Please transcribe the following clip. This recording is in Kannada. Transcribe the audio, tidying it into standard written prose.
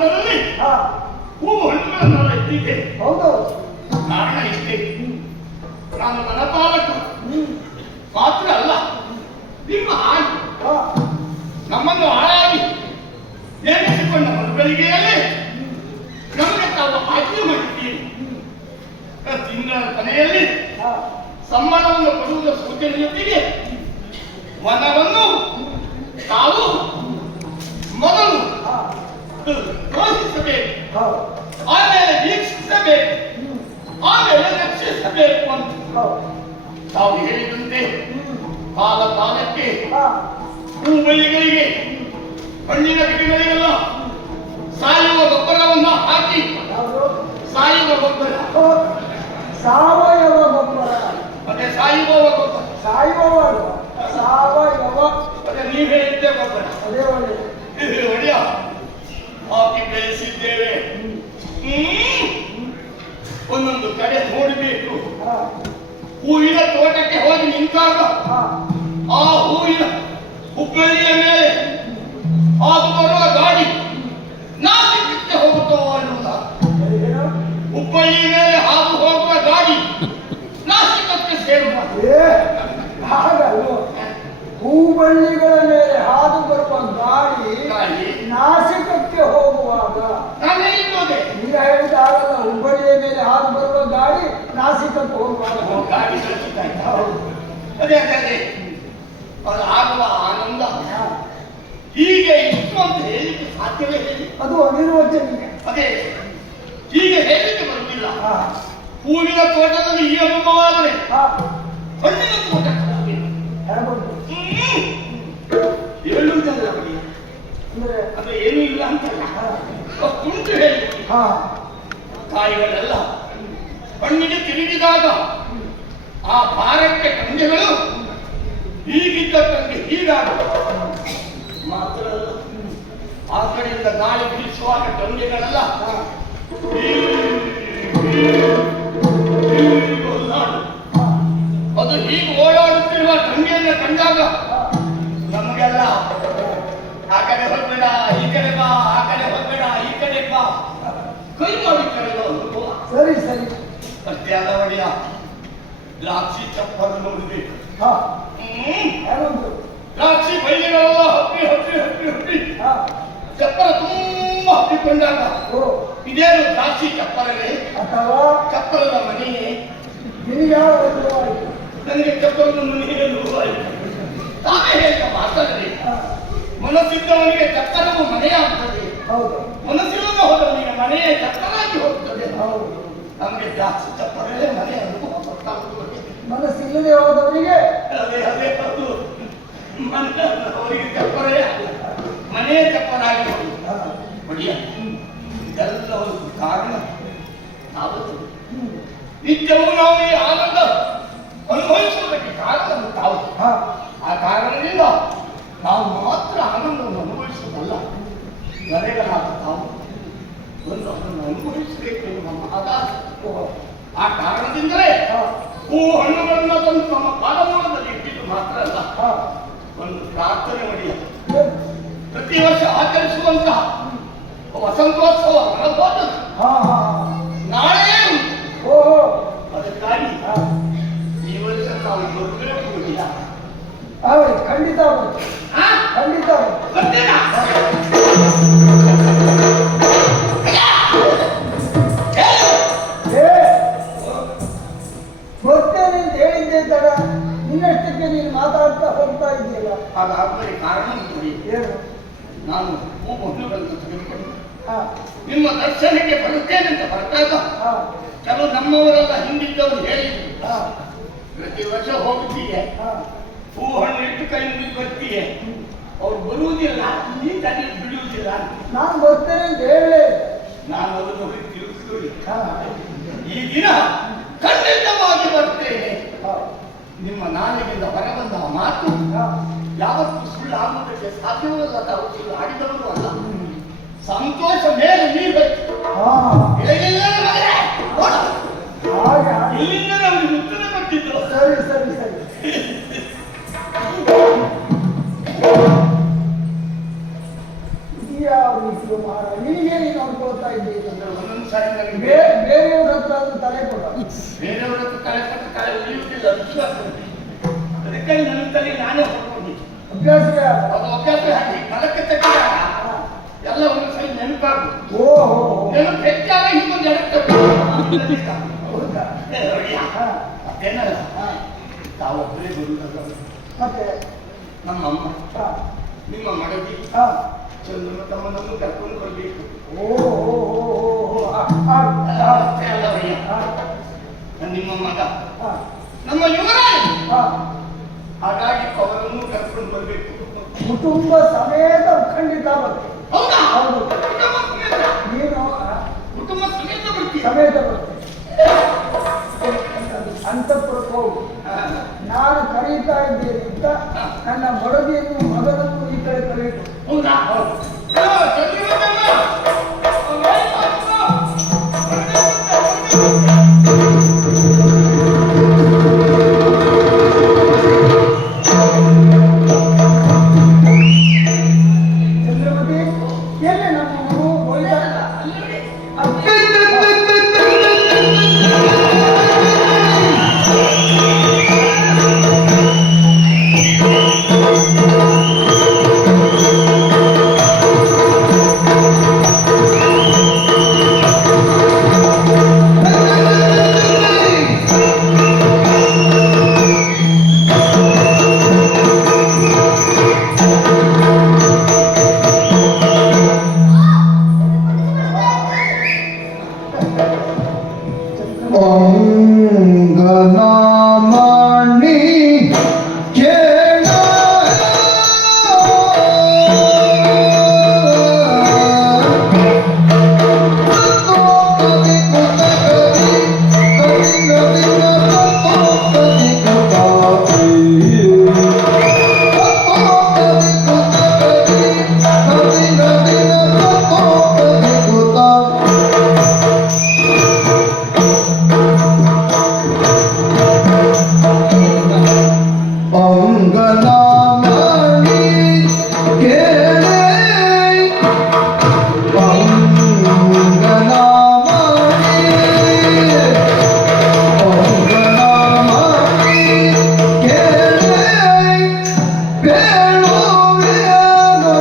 ಬಾಗಿಲಲ್ಲಿ ಹೂವು ಹಣ್ಣುಗಳನ್ನೆಲ್ಲ ಇಟ್ಟಿದ್ದೆ. ಹೌದೌದು. ಕಾರಣ ಇಷ್ಟೇ, ನಾನು ಮನಪಾಲಕ ಮಾತ್ರ ಅಲ್ಲ, ನಿಮ್ಮ ಹಾಗೆ ನಮ್ಮನ್ನು ಹಾಳಾಗಿ ನೇಮಿಸಿಕೊಂಡ ಮರುಗಳಿಗೆಯಲ್ಲೇ ನಮಗೆ ತಾವು ಆಜ್ಞೆ ಮಾಡಿದ್ದೀರಿ. ತಿಂಗಳ ಕೊನೆಯಲ್ಲಿ ಸಂಬಳವನ್ನು ಕೊಡುವುದರ ಸೂಚನೆಯೊಂದಿಗೆ ವನವನ್ನು ತಾವು ಮೊದಲು ಘೋಷಿಸಬೇಕು, ಆಮೇಲೆ ವೀಕ್ಷಿಸಬೇಕು, ಆಮೇಲೆ ರಕ್ಷಿಸಬೇಕು ಅಂತ ತಾವು ಹೇಳಿದಂತೆ ಕಾಲ ಕಾಲಕ್ಕೆ ಹೂಬಳ್ಳಿಗಳಿಗೆ ಹಣ್ಣಿನ ಗಿಡಗಳಿಗೆಲ್ಲ ಸಾಯುವ ಗೊಬ್ಬರವನ್ನು ಹಾಕಿ, ಸಾಯುವ ಗೊಬ್ಬರ, ಸಾವಯವ ಗೊಬ್ಬರ, ಮತ್ತೆ ಸಾಯುವ ಗೊಬ್ಬರ, ಸಾಯುವ ಸಾವಯವ, ಮತ್ತೆ ನೀವು ಹೇಳಿದ್ದೆ ಗೊಬ್ಬರ, ಅದೇ ಒಡೆಯ ಹಾಕಿ ಬೆಳೆಸಿದ್ದೇವೆ. ಒಂದೊಂದು ಕಡೆ ನೋಡಬೇಕು. ಹೂವಿನ ತೋಟಕ್ಕೆ ಹೋಗಿ ನಿಂತಾಗ ಆ ಹೂವಿನ ಹುಬ್ಬಳ್ಳಿಯ ಮೇಲೆ ಹಾದು ಬರುವ ಗಾಡಿ ನಾಸಿಕಕ್ಕೆ ಹೋಗುತ್ತೋ ಅನ್ನುವುದ, ಹುಬ್ಬಳ್ಳಿ ಮೇಲೆ ಹಾದು ಹೋಗುವ ಗಾಡಿ ನಾಸಿಕಕ್ಕೆ ಸೇರುವ ಹಾಗಲ್ಲ. ಹೂಬಳ್ಳಿಗಳ ಮೇಲೆ ಹಾದು ಬರುವ ಗಾಡಿ ನಾಸಿಕಕ್ಕೆ ಹೋಗುವಾಗ ಈಗ ಹೇಳಿದಾಗಲ್ಲ, ಹುಬ್ಬಳ್ಳಿಯ ಮೇಲೆ ಹಾದು ಬರುವ ಗಾಡಿ ನಾಸಿಕಕ್ಕೆ ಹೋಗುವಾಗ ಗಾಡಿ ಅದೇ ಅದೇ ಅದು ಆಗುವ ಆನಂದ ಹೀಗೆ ಇಷ್ಟು ಅಂತ ಹೇಳಲಿಕ್ಕೆ ಸಾಧ್ಯವೇ ಹೇಳಿ? ಅದು ಅನಿರ್ವಚನೀಯ. ಅದೇ ಹೀಗೆ ಹೇಳಲಿಕ್ಕೆ ಬರುವುದಿಲ್ಲ. ಹೂವಿನ ತೋಟದಲ್ಲಿ ಈ ಅನುಭವ ಆದರೆ ಹಣ್ಣಿನ ತೋಟಕ್ಕೆ ಹೇಳುವುದಲ್ಲ ಬರೀ, ಅದು ಏನೂ ಇಲ್ಲ ಅಂತಲ್ಲ, ಕುಂಟು ಹೇಳಿ. ಕಾಯಿಗಳೆಲ್ಲ ಹಣ್ಣಿಗೆ ತಿರುಗಿದಾಗ ಆ ಭಾರಕ್ಕೆ ಕಂಗೆಗಳು ಹೀಗಿದ್ದ ಕಂಗೆ ಹೀಗಾಗ ಮಾತ್ರ ಅಲ್ಲ, ಆ ಕಡೆಯಿಂದ ಗಾಳಿ ಬೀಸುವಾಗ ಕಂಗೆಗಳೆಲ್ಲ ಅದು ಹೀಗೆ ಓಡಾಡುತ್ತಿರುವ ಕಂಗೆಯನ್ನು ಕಂಡಾಗ ನಮಗೆಲ್ಲ ಆ ಕಡೆ ಹೋಗ್ಬೇಡ, ಈ ಕಡೆ ಬಾ, ಆ ಕಡೆ ಹೋಗ್ಬೇಡ, ಈ ಕಡೆ ಬಾ, ಕೈ ಮಾಡಿ ಕರೆಯುವ ಅನುಭವ. ಸರಿ ಸರಿ. ಅಷ್ಟೇ ಅಲ್ಲ ಒಡೆಯ, ದ್ರಾಕ್ಷಿ ಚಪ್ಪರ ನೋಡಬೇಕು. ದ್ರಾಕ್ಷಿ ಬಳ್ಳಿಗಳೆಲ್ಲ ಹಪ್ಪಿ ಹಪ್ಪಿ ಹಪ್ಪಿ ಹಪ್ಪಿ ಚಪ್ಪರ ತುಂಬ ಹಪ್ಪಿಕೊಂಡಾಗ ಇದೇನು ದ್ರಾಕ್ಷಿ ಚಪ್ಪರವೇ ಅಥವಾ ಚಪ್ಪರದ ಮನೆಯೇ? ನನಗೆ ಚಪ್ಪರದ ಮನೆಯೇ ನೋವಾಯಿತು. ತಾವೇ ಹೇಗೆ ಮಾತಾಡಬೇಕು? ಮನಸ್ಸಿದ್ದವನಿಗೆ ಚಪ್ಪರವು ಮನೆಯಾಗುತ್ತದೆ, ಮನಸ್ಸಿಲ್ಲದ ಹೋದವನಿಗೆ ಮನೆಯೇ ಚಪ್ಪರಾಗಿ ಹೋಗುತ್ತದೆ. ನಮಗೆ ದ್ರಾಕ್ಷಿ ಚಪ್ಪರವೇ ಮನೆ ಅನುಭವ ಗೊತ್ತಾಗುತ್ತದೆ. ಮನಸ್ಸಿಲ್ಲದೆ ಹೋದವನಿಗೆ ಅದೇ ಅದೇ ಅದು ಅವರಿಗೆ ಚಪ್ಪರೇ ಮನೆಯ ಚಪ್ಪರಾಗಿ ಹೊಡಿಯ. ಇದೆಲ್ಲ ಒಂದು ಕಾರಣ. ನಿತ್ಯವೂ ನಾವು ಈ ಆನಂದ ಅನುಭವಿಸುವುದಕ್ಕೆ ಕಾರಣ ತಾವು. ಆ ಕಾರಣದಿಂದ ನಾವು ಮಾತ್ರ ಆನಂದವನ್ನು ಅನುಭವಿಸುವುದಲ್ಲ, ಗರೆಗಳಾದ ತಾವು ಒಂದು ಅದನ್ನು ಅನುಭವಿಸಬೇಕು ನಮ್ಮ ಆಧಾರ. ಆ ಕಾರಣದಿಂದಲೇ ಹೂ ಹಣ್ಣುಗಳನ್ನು ತಂದು ನಮ್ಮ ಪಾದಮೂಲದಲ್ಲಿ ಇಟ್ಟಿದ್ದು ಮಾತ್ರ ಅಲ್ಲ, ಒಂದು ಪ್ರಾರ್ಥನೆ ಮಾಡಿಯ ಪ್ರತಿ ವರ್ಷ ಆಚರಿಸುವಂತಹ ವಸಂತೋತ್ಸವ ಮನೋಭಾವನ ನಾಳೆಯೇ ಉಂಟು. ಅದಕ್ಕಾಗಿ ಈ ವರ್ಷ ನಾವು ಬರಬೇಕುವುದಿಲ್ಲ. ಖಂಡಿತ ಖಂಡಿತ ಬರ್ತೇನಾ? ಬರ್ತೇನೆ ಅಂತ ಹೇಳಿದ್ದೆ ತಡ, ನಿನ್ನಷ್ಟಕ್ಕೆ ನೀನು ಮಾತಾಡ್ತಾ ಹೋಗ್ತಾ ಇದೆಯಲ್ಲ. ಹಾಗಾದರೆ ಕಾರಣ ನೋಡಿ, ನಾನು ಹಣ್ಣುಗಳನ್ನು ತೆಗೆದುಕೊಂಡು ನಿಮ್ಮ ದರ್ಶನಕ್ಕೆ ಬರುತ್ತೇನೆ ಅಂತ ಬರ್ತಾಗ ಕೆಲವು ನಮ್ಮವರೆಲ್ಲ ಹಿಂದಿದ್ದವರು ಹೇಳಿದ್ರು, ಪ್ರತಿ ವರ್ಷ ಹೋಗ್ತೀಯ, ಹೂ ಹಣ್ಣು ಇಟ್ಟು ಕೈ ಮುಗಿದು ಬರ್ತೀಯ, ಅವ್ರು ಬರುವುದಿಲ್ಲ, ನೀ ತಲೆ ಬಿಡುವುದಿಲ್ಲ. ನಾನು ಬರ್ತೇನೆ ಅಂತ ಹೇಳಿ ನಾನು ಅವರನ್ನು ತಿಳಿಸಿಕೊಳ್ಳಿ. ಈ ದಿನ ಖಂಡಿತವಾಗಿ ಬರ್ತೇನೆ. ನಿಮ್ಮ ನಾಲಿಗೆಯಿಂದ ಹೊರಬಂದ ಮಾತು ಯಾವತ್ತೂ ಸುಳ್ಳು ಆಗುವುದಕ್ಕೆ ಸಾಧ್ಯವಲ್ಲ. ತಾವು ಸುಳ್ಳು ಆಡಿದವರು ಅಲ್ಲ. ಸಂತೋಷ ಮೇಲೆ ನೀರು ಇಲ್ಲಿಂದ ನಮಗೆ ಉತ್ತರ ಕೊಟ್ಟಿದ್ದು. ಸರಿ ಸರಿ ಸರಿ. ಯಾವ ರೀತಿಯ ಮಹಾರಾಜ ನಿನಗೆ ಸಾರಿ ನನಗೆ ಬೇರೆಯವ್ರ ಹತ್ರ ಆದ್ರೂ ತಲೆ ಕೊಡ. ಬೇರೆಯವರ ಹತ್ರ ತಲೆ ಕೊಟ್ಟು ತಲೆ ಉಳಿಯುವುದಿಲ್ಲ, ವಿಶ್ವಾಸ ಉಂಟು. ಅದಕ್ಕಾಗಿ ನನ್ನ ತಲೆ ನಾನೇ ಹೊರಕೊಂಡಿದ್ದೆ. ಅಭ್ಯಾಸವೇ ಆಗ. ಅದು ಅಭ್ಯಾಸ ಹಾಕಿ ಮಲಕ್ಕೆ ತಕ್ಕಿದಾಗ ಎಲ್ಲ ಒಂದು ಸರಿ ನೆನಪಾಗುದು. ಓಹೋ ನೆನಪು ಹೆಚ್ಚಾಗ ಹೀಗೊಂದು ಎಡಕ್ಕೆ ಹೌದಾ? ಮತ್ತೇನಲ್ಲ ತಾವೊಬ್ಬರೇ ಬರುವುದಲ್ಲ. ಮತ್ತೆ ನಮ್ಮಮ್ಮ ಹಾ ನಿಮ್ಮ ಮಡದಿ ಹಾ ಚಂದ್ರನ ತಮ್ಮನನ್ನು ಕರ್ಕೊಂಡು ಬರಬೇಕು. ಅಷ್ಟೇ ಅಲ್ಲ ಭಯ್ಯ, ನಿಮ್ಮ ಮಗ ನಮ್ಮ ಯುವರಾಜ, ಹಾಗಾಗಿ ಅವರನ್ನು ಕರ್ಕೊಂಡು ಬರಬೇಕು. ಕುಟುಂಬ ಸಮೇತ ಖಂಡಿತ ಬರ್ತೇನೆ. ಹೌದಾ? ಹೌದು. ಕುಟುಂಬ ಸಮೇತ? ನೀನು ಕುಟುಂಬ ಸಮೇತ ಬರ್ತೀಯ? ಸಮೇತ ಬರ್ತೇನೆ. ಅಂತಃಪುರಕ್ಕೆ ಹೋಗು. ನಾನು ಕರೀತಾ ಇದ್ದೇನೆ ಅಂತ ನನ್ನ ಮಡದಿಯನ್ನು ಮಗನನ್ನು ಈ ಕಡೆ ಕರೆಯಿತು. ಹೌದಾ? ಚಂದ್ರಮತಿ ಎಲ್ಲಿ ನಮ್ಮ ಮಗು ಹೋಯ್ತಾ? Om